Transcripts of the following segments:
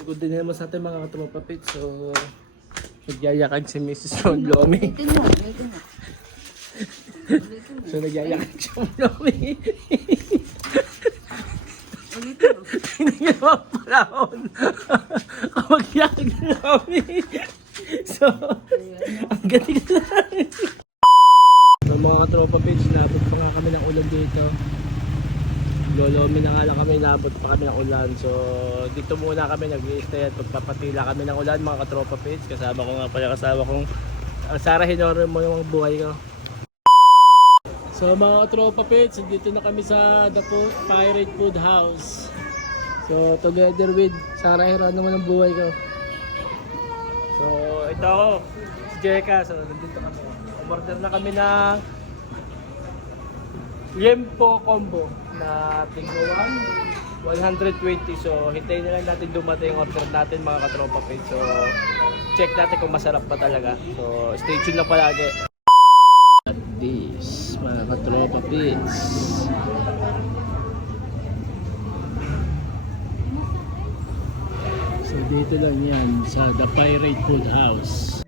Sigod din naman sa ating mga katropa pits. So, nagyayakag si Mrs. Ron Lomi. Ulitin mo, ulitin mo. So, nagyayakag si Ron Lomi. Ulitin mo. Hindi niya naman palahon. Magyakag si Lomi. So, ang galing lang. So, mga katropa pits, nabot pa nga kami ng ulan dito. Lolomi na nga lang kami, nabot pa kami ng ulan. So dito muna kami nag-i-stay at pagpapatila kami ng ulan mga katropa pits. Kasama ko nga pala, kasama kong Sarah Hinoro mo yung buhay ko. So mga katropa pits, dito na kami sa The Pirate Food House. So together with Sarah Hinoro naman ang buhay ko. So ito ako, si Jeka. So nandito kami. Order na kami ng Liempo combo na tingguan 120. So hintayin na lang natin dumating yung order natin mga katropa pits. So check natin kung masarap pa talaga. So stay tuned lang palagi. At this mga katropa pits, so dito lang yan sa The Pirate Food House.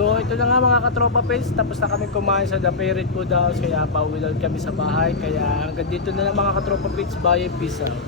So ito na nga mga katropa pits, tapos na kami kumain sa The Pirate Food House, kaya pauwi lang kami sa bahay. Kaya hanggang dito na lang mga katropa pits, bye and peace out.